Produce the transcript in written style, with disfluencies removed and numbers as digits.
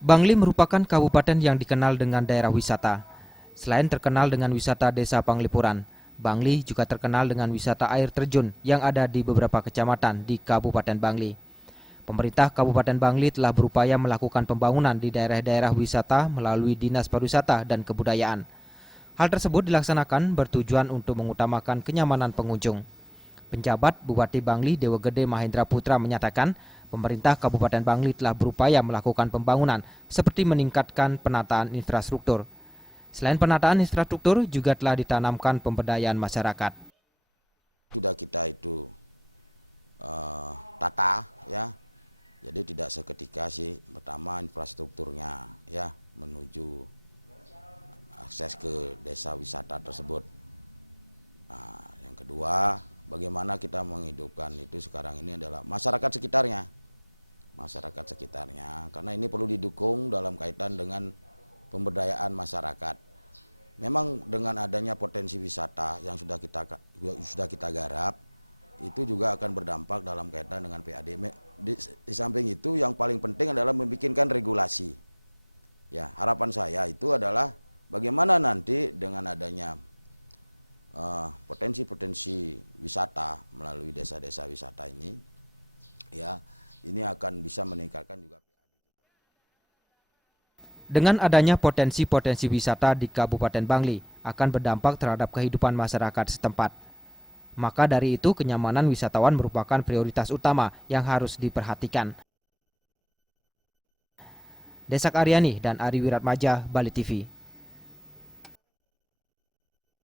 Bangli merupakan kabupaten yang dikenal dengan daerah wisata. Selain terkenal dengan wisata Desa Panglipuran, Bangli juga terkenal dengan wisata air terjun yang ada di beberapa kecamatan di Kabupaten Bangli. Pemerintah Kabupaten Bangli telah berupaya melakukan pembangunan di daerah-daerah wisata melalui Dinas Pariwisata dan Kebudayaan. Hal tersebut dilaksanakan bertujuan untuk mengutamakan kenyamanan pengunjung. Penjabat Bupati Bangli Dewa Gede Mahendra Putra menyatakan pemerintah Kabupaten Bangli telah berupaya melakukan pembangunan seperti meningkatkan penataan infrastruktur. Selain penataan infrastruktur juga telah ditanamkan pemberdayaan masyarakat. Sudah kita itu tata ya, jadi tidak seketika sih. Pertama infrastrukturnya ya, menuju akses ke desa wisata tersebut. Nah, yang kedua, bagaimana kita menghidupkan itu sekarang ini adalah masyarakat sekitarnya, karena ini perlu didukung dalam kaitan dengan pemberdayaan masyarakat. Memang dengan adanya potensi wisata yang sudah kita garap, itu juga akan berdampak dalam kaitan dengan PAD. Di samping itu yang paling penting adalah membikinkan regulasi. Ya, harapan saya itu adalah bagaimana nanti dengan adanya potensi-potensi wisata melalui desa-desa wisata ini, ya, ini akan bisa meningkatkan juga. Dengan adanya potensi-potensi wisata di Kabupaten Bangli akan berdampak terhadap kehidupan masyarakat setempat. Maka dari itu kenyamanan wisatawan merupakan prioritas utama yang harus diperhatikan. Desak Aryani dan Ari Wiratmaja, Bali TV.